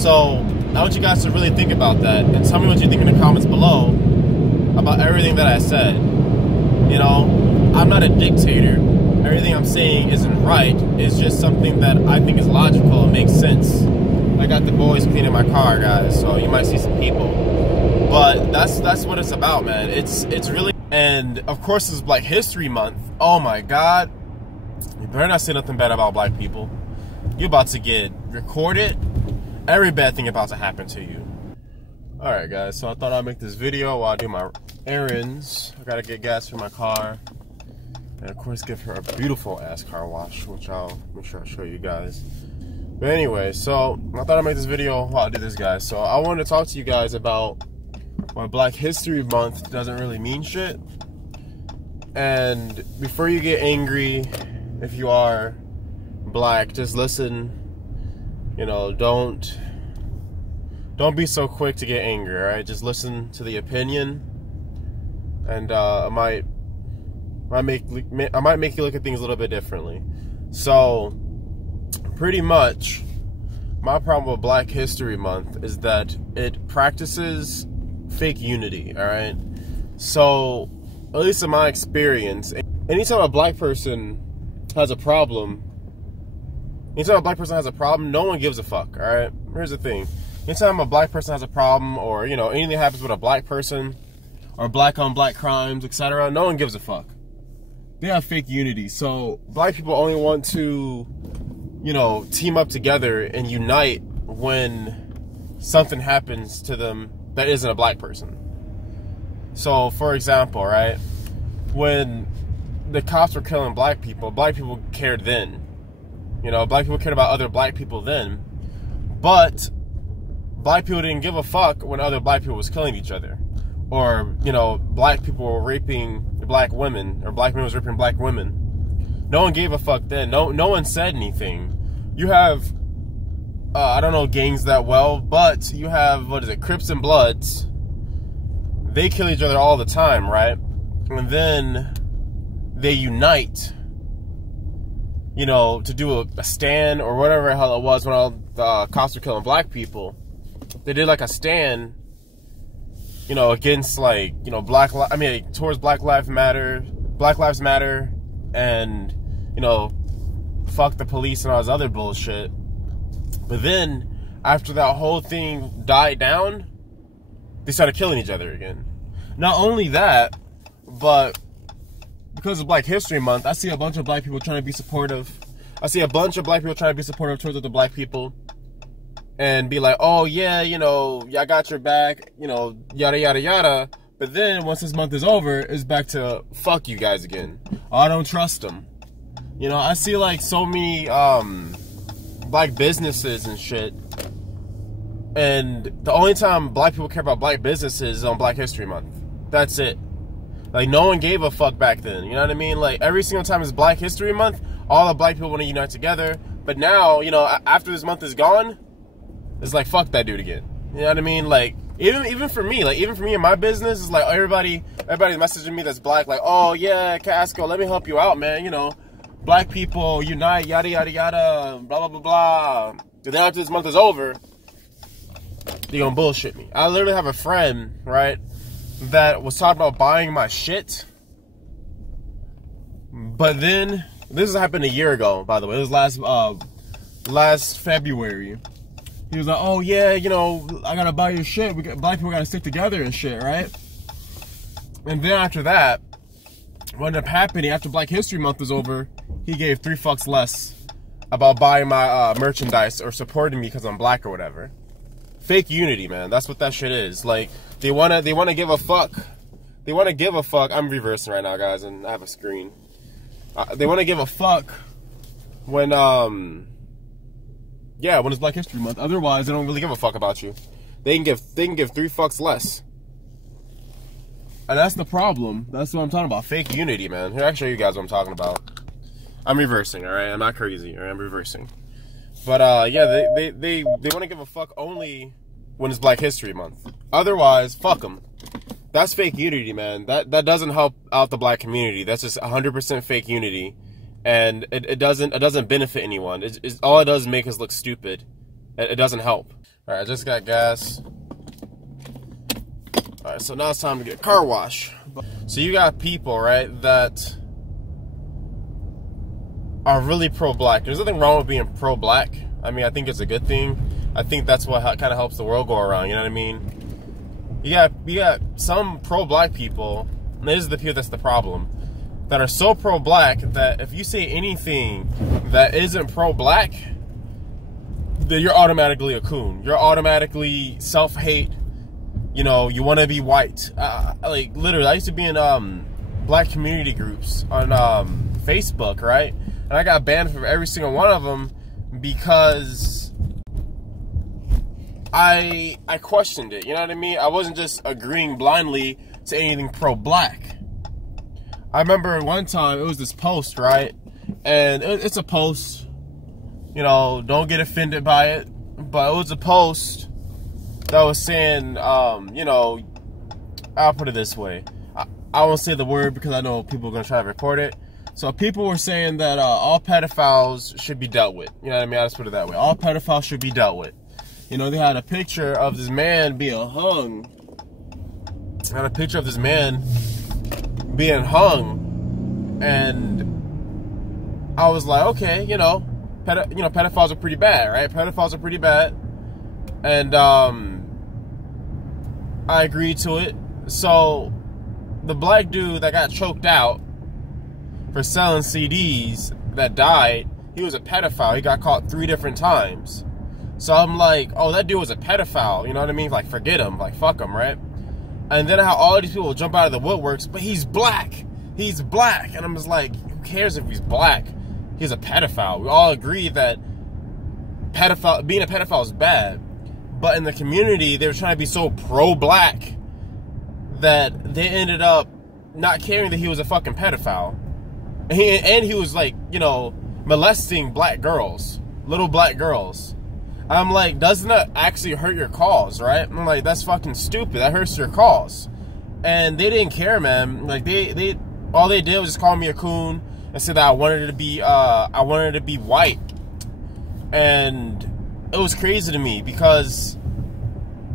So I want you guys to really think about that and tell me what you think in the comments below about everything that I said. You know, I'm not a dictator. Everything I'm saying isn't right. It's just something that I think is logical and makes sense. I got the boys cleaning my car, guys, so you might see some people. But that's what it's about, man. It's really, and of course it's Black History Month. Oh my God. You better not say nothing bad about black people. You're about to get recorded. Every bad thing about to happen to you. Alright guys, so I thought I'd make this video while I do my errands. I gotta get gas for my car. And of course give her a beautiful ass car wash, which I'll make sure I show you guys. But anyway, so I thought I'd make this video while I do this, guys. So I wanted to talk to you guys about why Black History Month doesn't really mean shit. And before you get angry, if you are black, just listen. You know, don't be so quick to get angry, alright? Just listen to the opinion, and I might make you look at things a little bit differently. So, pretty much, my problem with Black History Month is that it practices fake unity, alright? So, at least in my experience, anytime a black person has a problem, no one gives a fuck, alright? Here's the thing. Anytime a black person has a problem, or, you know, anything happens with a black person, or black on black crimes, etc., no one gives a fuck. They have fake unity. So, black people only want to, you know, team up together and unite when something happens to them that isn't a black person. So, for example, right, when the cops were killing black people cared then. You know, black people cared about other black people then, but black people didn't give a fuck when other black people was killing each other. Or, you know, black people were raping black women, or black men was raping black women. No one gave a fuck then. No one said anything. You have, I don't know gangs that well, but you have, what is it, Crips and Bloods. They kill each other all the time, right? And then they unite, you know, to do a stand or whatever the hell it was when all the cops were killing black people. They did like a stand, you know, against, like, you know, towards Black Lives Matter, and, you know, fuck the police and all this other bullshit. But then, after that whole thing died down, they started killing each other again. Not only that, but because of Black History Month, I see a bunch of black people trying to be supportive. I see a bunch of black people trying to be supportive towards other black people. And be like, oh yeah, you know, I got your back, you know, yada, yada, yada. But then, once this month is over, it's back to, fuck you guys again. Oh, I don't trust them. You know, I see, like, so many, black businesses and shit. And the only time black people care about black businesses is on Black History Month. That's it. Like, no one gave a fuck back then, you know what I mean? Like, every single time it's Black History Month, all the black people want to unite together. But now, you know, after this month is gone, it's like, fuck that dude again. You know what I mean? Like, even for me in my business, it's like, everybody's messaging me that's black, like, oh yeah, Casco, let me help you out, man. You know, black people unite, yada, yada, yada, blah, blah, blah, blah. And then after this month is over, they're gonna bullshit me. I literally have a friend, right, that was talking about buying my shit. But then, this happened a year ago, by the way. It was last February. He was like, oh yeah, you know, I gotta buy your shit. Black people gotta stick together and shit, right? And then after that, what ended up happening, after Black History Month was over, he gave 3 fucks less about buying my merchandise or supporting me because I'm black or whatever. Fake unity, man. That's what that shit is. Like, they wanna give a fuck. They wanna give a fuck. I'm reversing right now, guys, and I have a screen. They wanna give a fuck when, yeah, when it's Black History Month. Otherwise, they don't really give a fuck about you. They can give 3 fucks less. And that's the problem. That's what I'm talking about. Fake unity, man. Here, I'll show you guys what I'm talking about. I'm reversing, alright? I'm not crazy, alright? I'm reversing. But, yeah, they want to give a fuck only when it's Black History Month. Otherwise, fuck them. That's fake unity, man. That doesn't help out the black community. That's just 100% fake unity. And it doesn't benefit anyone. All it does is make us look stupid. It doesn't help. Alright, I just got gas. Alright, so now it's time to get a car wash. So you got people, right, that are really pro-black. There's nothing wrong with being pro-black. I mean, I think it's a good thing. I think that's what kind of helps the world go around, you know what I mean? You got some pro-black people, and this is the people that's the problem, that are so pro-black that if you say anything that isn't pro-black, then you're automatically a coon. You're automatically self-hate. You know, you want to be white. Like, literally, I used to be in black community groups on Facebook, right? And I got banned from every single one of them because I questioned it. You know what I mean? I wasn't just agreeing blindly to anything pro-black. I remember one time, it was this post, right? And it's a post, you know, don't get offended by it. But it was a post that was saying, you know, I'll put it this way. I won't say the word because I know people are going to try to record it. So people were saying that all pedophiles should be dealt with. You know what I mean? I'll just put it that way. All pedophiles should be dealt with. You know, they had a picture of this man being hung. They had a picture of this man being hung. And I was like, okay, you know, pedophiles are pretty bad, right? Pedophiles are pretty bad. And I agreed to it. So the black dude that got choked out for selling CDs that died, he was a pedophile. He got caught 3 different times. So I'm like, oh, that dude was a pedophile. You know what I mean? Like, forget him. Like, fuck him, right? And then how all these people jump out of the woodworks, but he's black. He's black. And I'm just like, who cares if he's black? He's a pedophile. We all agree that being a pedophile is bad. But in the community, they were trying to be so pro-black that they ended up not caring that he was a fucking pedophile. And he was, like, you know, molesting black girls. Little black girls. I'm like, doesn't that actually hurt your cause, right? I'm like, that's fucking stupid. That hurts your cause. And they didn't care, man. Like, all they did was just call me a coon and say that I wanted to be white. And it was crazy to me because,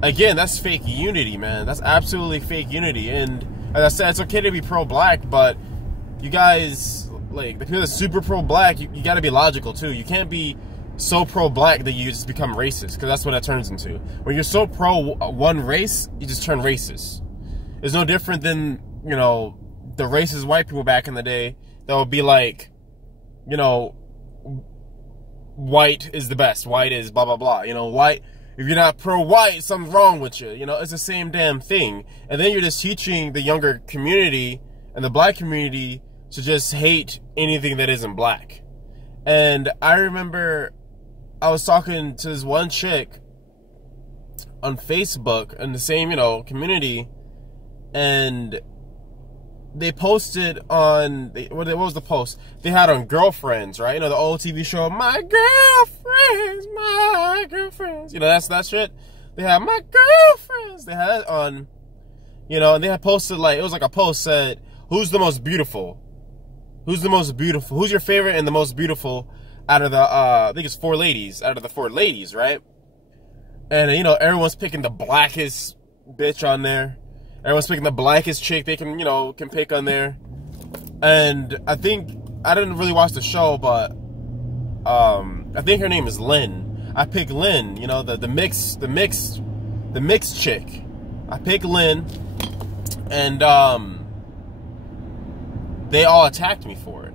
again, that's fake unity, man. That's absolutely fake unity. And as I said, it's okay to be pro-black, but you guys, like, the people that are super pro-black, you got to be logical, too. You can't be so pro-black that you just become racist, because that's what that turns into. When you're so pro one race, you just turn racist. It's no different than, you know, the racist white people back in the day that would be like, you know, white is the best. White is blah, blah, blah. You know, white, if you're not pro-white, something's wrong with you. You know, it's the same damn thing. And then you're just teaching the younger community and the black community to just hate anything that isn't black. And I remember I was talking to this one chick on Facebook in the same, you know, community, and they posted on, what was the post? They had on Girlfriends, right? You know, the old TV show, My Girlfriends. You know, that's that shit. They had My Girlfriends. They had it on, you know, and they had posted, like, it was like a post said, who's the most beautiful? Who's the most beautiful? Who's your favorite and the most beautiful out of the, I think it's 4 ladies, out of the 4 ladies, right? And, you know, everyone's picking the blackest bitch on there. Everyone's picking the blackest chick they can, you know, can pick on there. And I think, I didn't really watch the show, but I think her name is Lynn. I picked Lynn, you know, the mixed chick. I picked Lynn, and they all attacked me for it.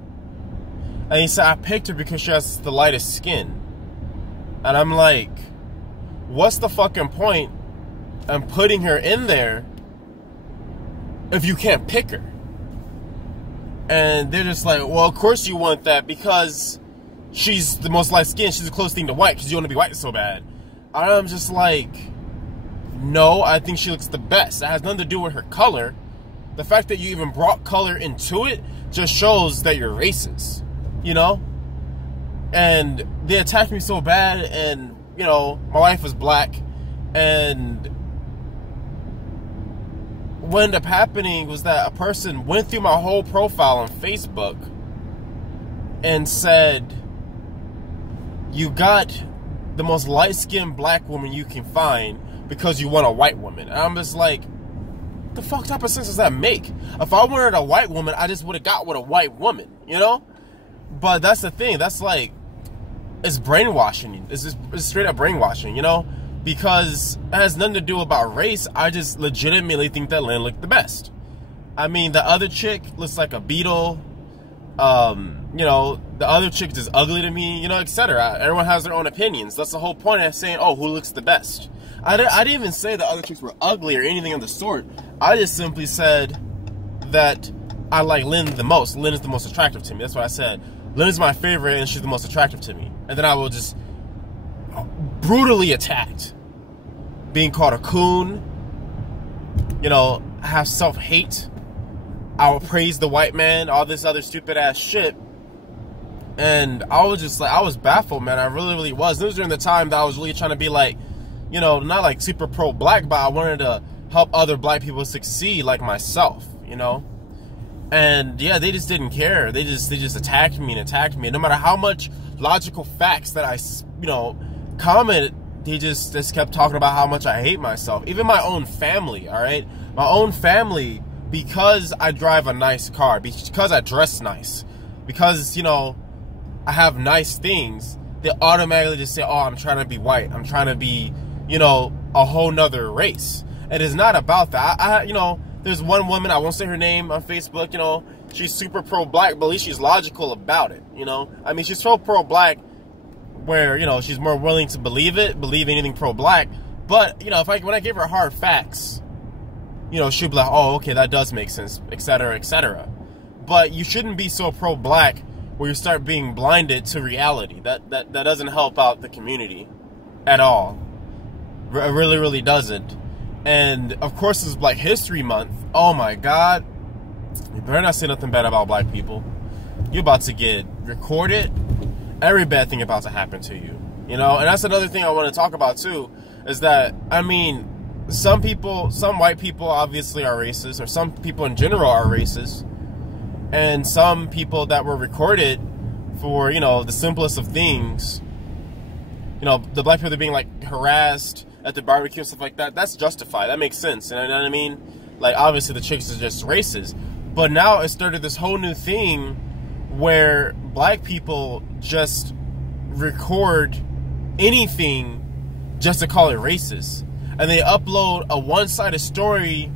And he said I picked her because she has the lightest skin. And I'm like, what's the fucking point in putting her in there if you can't pick her? And they're just like, well, of course you want that because she's the most light skinned. She's the closest thing to white because you want to be white so bad. I'm just like, no, I think she looks the best. That has nothing to do with her color. The fact that you even brought color into it just shows that you're racist, you know? And they attacked me so bad, and, you know, my wife was black, and what ended up happening was that a person went through my whole profile on Facebook and said, you got the most light-skinned black woman you can find because you want a white woman. And I'm just like, the fuck type of sense does that make? If I wanted a white woman, I just would have got with a white woman, you know? But that's the thing. That's like, it's brainwashing. It's straight up brainwashing, you know? Because it has nothing to do about race. I just legitimately think that Lynn looked the best. I mean, the other chick looks like a beetle. You know, the other chick is ugly to me, you know, etc. Everyone has their own opinions. That's the whole point of saying, oh, who looks the best? I didn't even say the other chicks were ugly or anything of the sort. I just simply said that I like Lynn the most. Lynn is the most attractive to me. That's what I said. Lynn is my favorite and she's the most attractive to me. And then I will just brutally attacked. Being called a coon. You know, have self-hate. I will praise the white man. All this other stupid ass shit. And I was just like, I was baffled, man. I really, really was. This was during the time that I was really trying to be like, you know, not like super pro-black, but I wanted to help other black people succeed like myself, you know? And yeah, they just didn't care. They just attacked me and attacked me. And no matter how much logical facts that I, you know, commented, they just kept talking about how much I hate myself. Even my own family, all right? My own family, because I drive a nice car, because I dress nice, because, you know, I have nice things, they automatically just say, oh, I'm trying to be white. I'm trying to be, you know, a whole nother race. It is not about that. You know, there's one woman, I won't say her name, on Facebook, you know, she's super pro-black, but at least she's logical about it, you know? I mean, she's so pro-black where, you know, she's more willing to believe anything pro-black, but, you know, when I give her hard facts, you know, she'll be like, oh, okay, that does make sense, etc., etc. But you shouldn't be so pro-black where you start being blinded to reality. That doesn't help out the community at all. It really, really doesn't. And, of course, it's Black History Month. Oh, my God. You better not say nothing bad about black people. You're about to get recorded. Every bad thing about to happen to you. You know? And that's another thing I want to talk about, too, is that, I mean, some white people obviously are racist, or some people in general are racist. And some people that were recorded for, you know, the simplest of things, you know, the black people being, like, harassed at the barbecue and stuff like that, that's justified. That makes sense. You know what I mean? Like, obviously the chicks are just racist. But now it started this whole new thing where black people just record anything just to call it racist. And they upload a one-sided story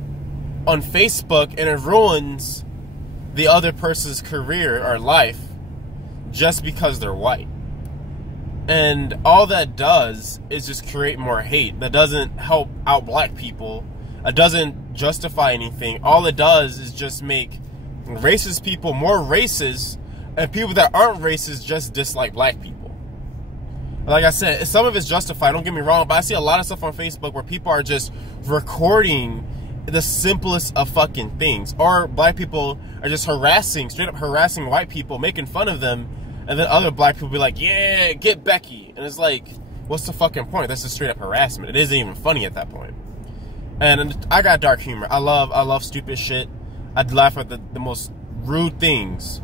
on Facebook and it ruins the other person's career or life just because they're white. And all that does is just create more hate. That doesn't help out black people. It doesn't justify anything. All it does is just make racist people more racist, and people that aren't racist just dislike black people. Like I said, some of it's justified, don't get me wrong, but I see a lot of stuff on Facebook where people are just recording the simplest of fucking things. Or black people are just straight up harassing white people, making fun of them, and then other black people be like, yeah, get Becky. And it's like, what's the fucking point? That's just straight up harassment. It isn't even funny at that point. And I got dark humor. I love stupid shit. I'd laugh at the most rude things.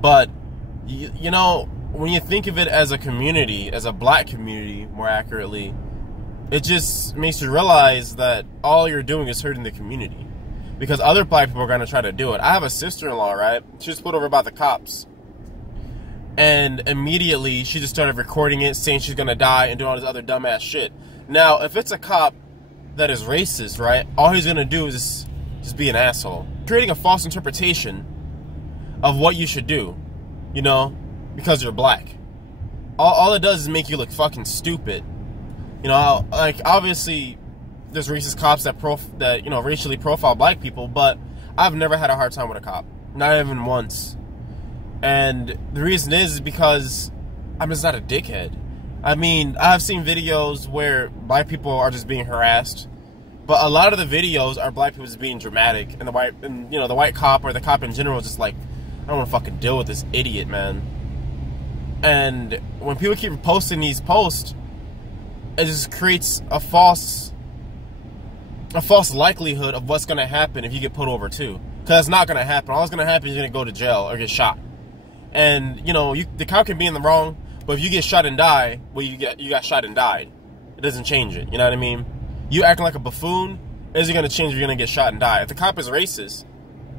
But, you know, when you think of it as a community, as a black community, more accurately, it just makes you realize that all you're doing is hurting the community. Because other black people are going to try to do it. I have a sister-in-law, right? She was pulled over by the cops. And immediately, she just started recording it, saying she's going to die and doing all this other dumbass shit. Now, if it's a cop that is racist, right, all he's going to do is just be an asshole. Creating a false interpretation of what you should do, you know, because you're black. All it does is make you look fucking stupid. You know, like, obviously, there's racist cops that you know, racially profile black people, but I've never had a hard time with a cop. Not even once. And the reason is because I'm just not a dickhead. I mean, I've seen videos where black people are just being harassed, but a lot of the videos are black people just being dramatic, and the white cop or the cop in general is just like, I don't want to fucking deal with this idiot, man. And when people keep posting these posts, it just creates a false likelihood of what's going to happen if you get pulled over too. Because it's not going to happen. All that's going to happen is you're going to go to jail or get shot. And, you know, the cop can be in the wrong, But if you get shot and die, well, you got shot and died. It doesn't change it. You know what I mean? You acting like a buffoon isn't going to change if you're going to get shot and die. If the cop is racist,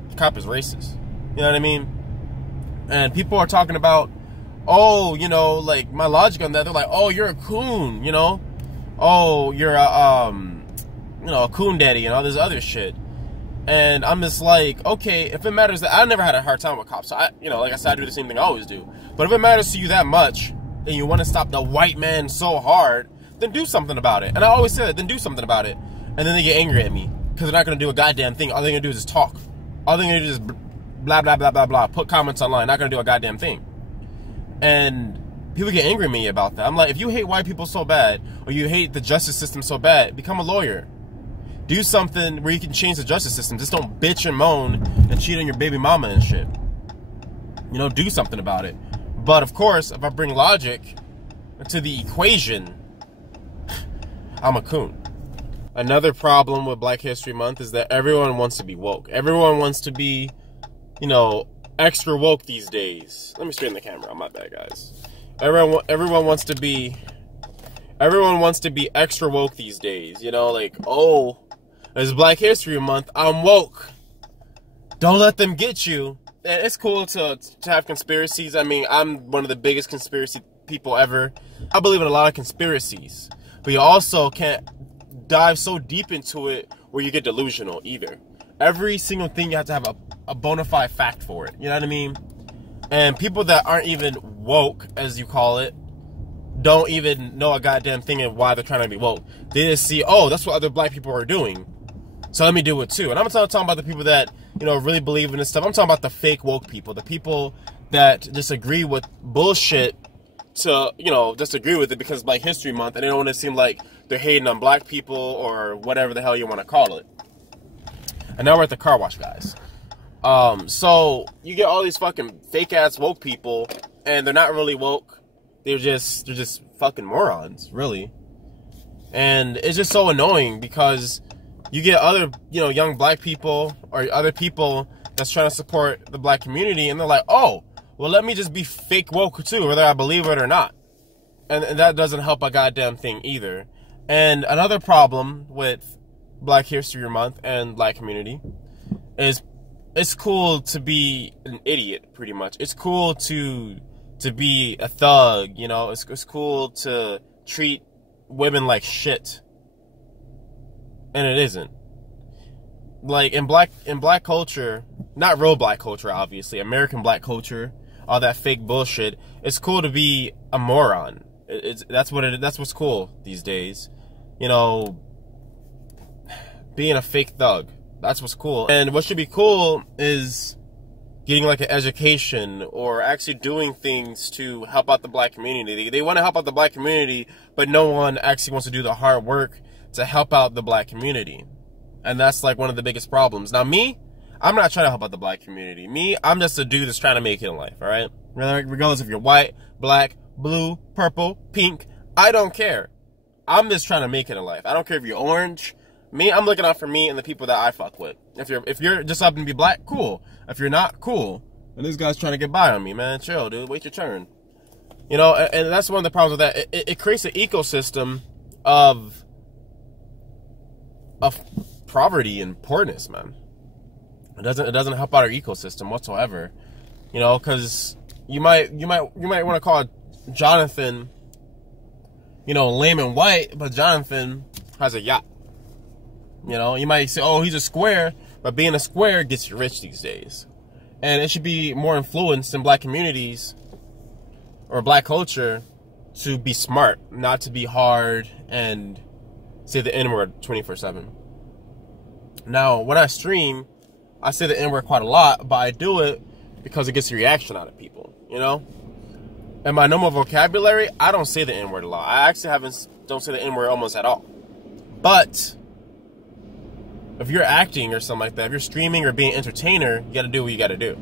the cop is racist. You know what I mean? And people are talking about, oh, you know, like, my logic on that. They're like, oh, you're a coon, you know? Oh, you're a, you know, a coon daddy and all this other shit. And I'm just like, okay, if it matters that I never had a hard time with cops. So I, you know, like I said, I do the same thing I always do. But if it matters to you that much and you want to stop the white man so hard, then do something about it. And I always say that, then do something about it. And then they get angry at me because they're not going to do a goddamn thing. All they're going to do is just talk. All they're going to do is blah, blah, blah, blah, blah. Put comments online. Not going to do a goddamn thing. And people get angry at me about that. I'm like, if you hate white people so bad, or you hate the justice system so bad, become a lawyer. Do something where you can change the justice system. Just don't bitch and moan and cheat on your baby mama and shit. You know, do something about it. But of course, if I bring logic to the equation, I'm a coon. Another problem with Black History Month is that everyone wants to be woke. Everyone wants to be, you know, extra woke these days. Let me straighten the camera. I'm not bad, guys. Everyone wants to be extra woke these days. You know, like, oh, it's Black History Month, I'm woke. Don't let them get you. And it's cool to have conspiracies. I mean, I'm one of the biggest conspiracy people ever. I believe in a lot of conspiracies. But you also can't dive so deep into it where you get delusional either. Every single thing you have to have a bona fide fact for it. You know what I mean? And people that aren't even woke, as you call it, don't even know a goddamn thing and why they're trying to be woke. They just see, oh, that's what other black people are doing, so let me do it too. And I'm not talking about the people that, you know, really believe in this stuff. I'm talking about the fake woke people, the people that just agree with bullshit to, you know, just agree with it because it's Black History Month and they don't want to seem like they're hating on black people or whatever the hell you want to call it. And now we're at the car wash, guys. So you get all these fucking fake ass woke people and they're not really woke. They're just fucking morons, really. And it's just so annoying because you get other, you know, young black people or other people that's trying to support the black community and they're like, oh, well, let me just be fake woke too, whether I believe it or not. And that doesn't help a goddamn thing either. And another problem with Black History Month and black community is it's cool to be an idiot, pretty much. It's cool to be a thug, you know. It's cool to treat women like shit. And it isn't. Like in black culture, not real black culture, obviously, American black culture, all that fake bullshit. It's cool to be a moron. That's what's cool these days. You know, being a fake thug. That's what's cool. And what should be cool is getting like an education or actually doing things to help out the black community. They want to help out the black community, but no one actually wants to do the hard work to help out the black community. And that's like one of the biggest problems. Now me, I'm not trying to help out the black community. Me, I'm just a dude that's trying to make it in life, all right? Regardless if you're white, black, blue, purple, pink, I don't care. I'm just trying to make it in life. I don't care if you're orange. Me, I'm looking out for me and the people that I fuck with. If you're just happen to be black, cool. If you're not, cool. And this guy's trying to get by on me, man. Chill, dude. Wait your turn. You know, and that's one of the problems with that. It creates an ecosystem of poverty and poorness, man. It doesn't help out our ecosystem whatsoever. You know, because you might want to call Jonathan, you know, lame and white, but Jonathan has a yacht. You know, you might say, oh, he's a square, but being a square gets you rich these days. And it should be more influenced in black communities or black culture to be smart, not to be hard and say the N-word 24/7. Now, when I stream, I say the N-word quite a lot, but I do it because it gets a reaction out of people, you know? In my normal vocabulary, I don't say the N-word a lot. I actually don't say the N-word almost at all. But if you're acting or something like that, if you're streaming or being an entertainer, you got to do what you got to do.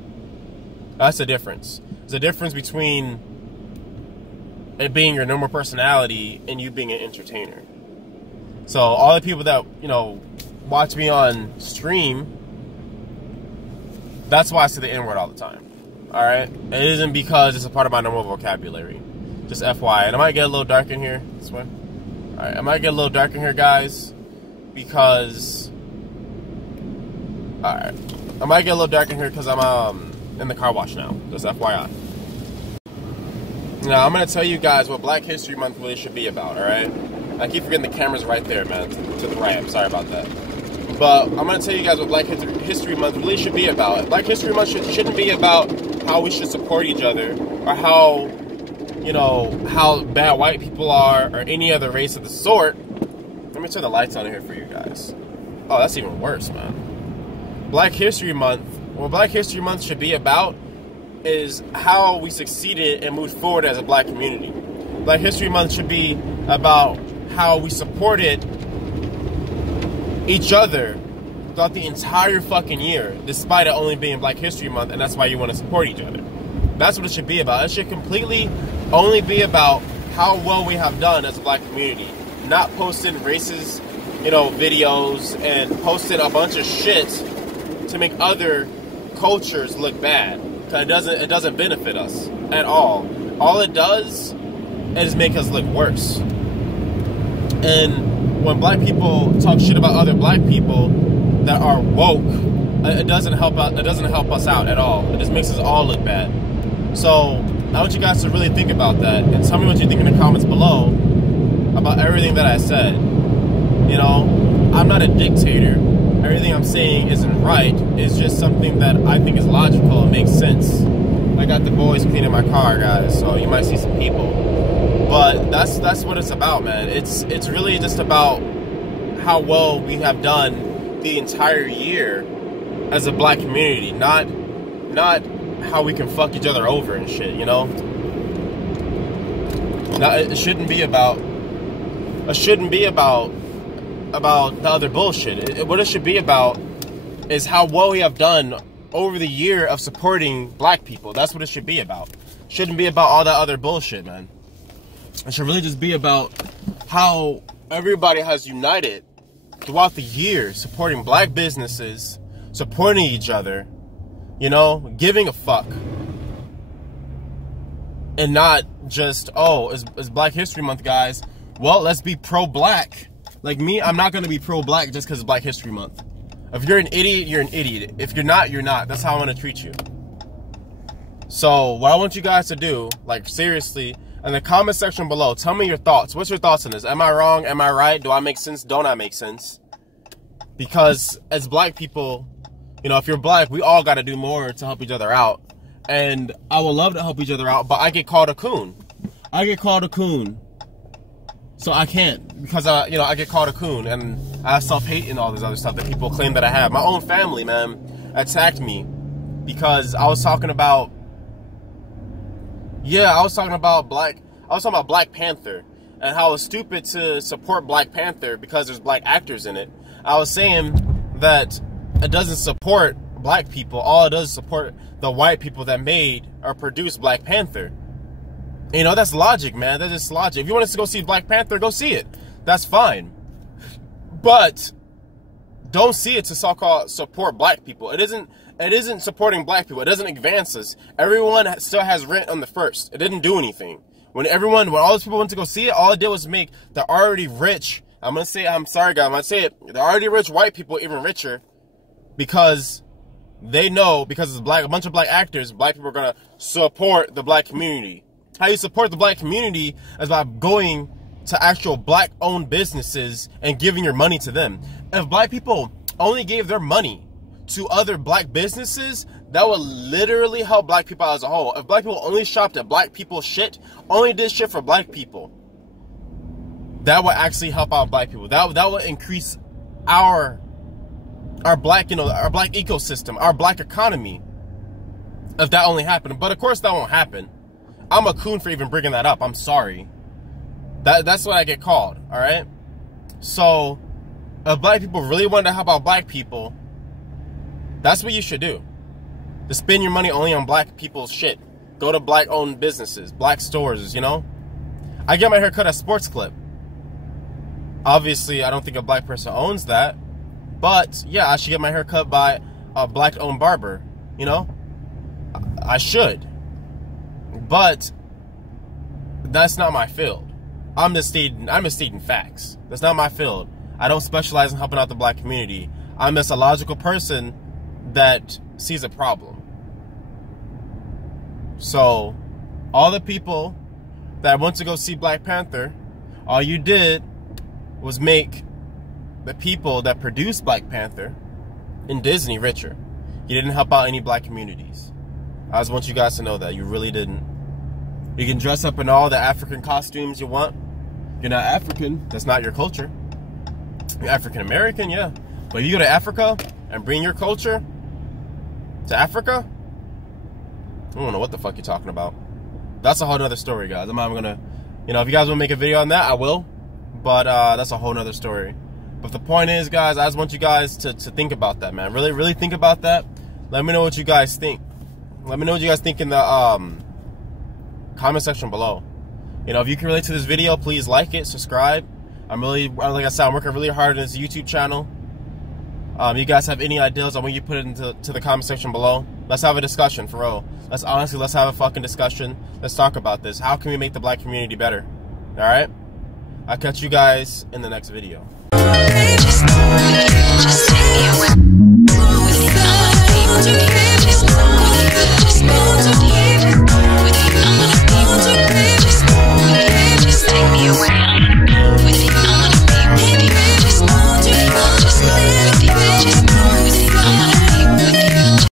That's the difference. There's a difference between it being your normal personality and you being an entertainer. So all the people that, you know, watch me on stream, that's why I say the N-word all the time. All right? It isn't because it's a part of my normal vocabulary. Just FYI. And I might get a little dark in here. This way. Alright, I might get a little dark in here, guys. Because... Alright. I might get a little dark in here because I'm in the car wash now. Just FYI. Now, I'm going to tell you guys what Black History Month really should be about, alright? I keep forgetting the camera's right there, man. To the right. I'm sorry about that. But I'm going to tell you guys what Black History Month really should be about. Black History Month shouldn't be about how we should support each other or how, you know, how bad white people are or any other race of the sort. Let me turn the lights on here for you guys. Oh, that's even worse, man. Black History Month, what Black History Month should be about is how we succeeded and moved forward as a black community. Black History Month should be about how we supported each other throughout the entire fucking year, despite it only being Black History Month, and that's why you want to support each other. That's what it should be about. It should completely only be about how well we have done as a black community, not posting racist, you know, videos and posting a bunch of shit to make other cultures look bad. Because it doesn't benefit us at all. All it does is make us look worse. And when black people talk shit about other black people that are woke, it doesn't help out. It doesn't help us out at all. It just makes us all look bad. So I want you guys to really think about that and tell me what you think in the comments below about everything that I said. You know, I'm not a dictator. Everything I'm saying isn't right. It's just something that I think is logical and makes sense. I got the boys cleaning my car, guys, so you might see some people. But that's what it's about, man. It's really just about how well we have done the entire year as a black community, not how we can fuck each other over and shit, you know? Now, it shouldn't be about the other bullshit. What it should be about is how well we have done over the year of supporting black people. That's what it should be about. Shouldn't be about all that other bullshit, man. It should really just be about how everybody has united throughout the year supporting black businesses, supporting each other, you know, giving a fuck. And not just, oh, it's Black History Month, guys. Well, let's be pro-black. Like me, I'm not going to be pro-black just because it's Black History Month. If you're an idiot, you're an idiot. If you're not, you're not. That's how I want to treat you. So, what I want you guys to do, like, seriously, in the comment section below, tell me your thoughts. What's your thoughts on this? Am I wrong? Am I right? Do I make sense? Don't I make sense? Because as black people, you know, if you're black, we all got to do more to help each other out. And I would love to help each other out, but I get called a coon. I get called a coon. So I can't, because you know, I get called a coon, and I have self-hate and all this other stuff that people claim that I have. My own family, man, attacked me because I was talking about, I was talking about Black Panther and how it's stupid to support Black Panther because there's black actors in it. I was saying that it doesn't support black people. All it does is support the white people that made or produced Black Panther. You know, that's logic, man. That's just logic. If you want us to go see Black Panther, go see it. That's fine. But don't see it to so-called support black people. It isn't supporting black people. It doesn't advance us. Everyone still has rent on the first. It didn't do anything. When all those people went to go see it, all it did was make the already rich, I'm sorry, guys, I'm going to say it, the already rich white people even richer because they know, because it's a bunch of black actors, black people are going to support the black community. How you support the black community is by going to actual black-owned businesses and giving your money to them. If black people only gave their money to other black businesses, that would literally help black people as a whole. If black people only shopped at black people's shit, only did shit for black people, that would actually help out black people. That would increase our black, you know, our black ecosystem, our black economy. If that only happened, but of course that won't happen. I'm a coon for even bringing that up. I'm sorry. That's what I get called, all right? So, if black people really wanted to help out black people, that's what you should do. To spend your money only on black people's shit. Go to black-owned businesses, black stores, you know? I get my hair cut at Sports Clip. Obviously, I don't think a black person owns that. But, yeah, I should get my hair cut by a black-owned barber, you know? I should. But that's not my field. I'm just stating facts. That's not my field. I don't specialize in helping out the black community. I'm just a logical person that sees a problem. So, all the people that went to go see Black Panther, all you did was make the people that produced Black Panther in Disney richer. You didn't help out any black communities. I just want you guys to know that. You really didn't. You can dress up in all the African costumes you want. You're not African. That's not your culture. You're African American, yeah. But if you go to Africa and bring your culture to Africa, I don't know what the fuck you're talking about. That's a whole nother story, guys. I'm not gonna, you know, if you guys want to make a video on that, I will. But that's a whole nother story. But the point is, guys, I just want you guys to think about that, man. Really, really think about that. Let me know what you guys think. Let me know what you guys think in the comment section below. You know, if you can relate to this video, please like it, subscribe. I'm really, like I said, I'm working really hard on this YouTube channel. You guys have any ideas on when you put it into the comment section below? Let's have a discussion, for real. Let's have a fucking discussion. Let's talk about this. How can we make the black community better? All right? I'll catch you guys in the next video.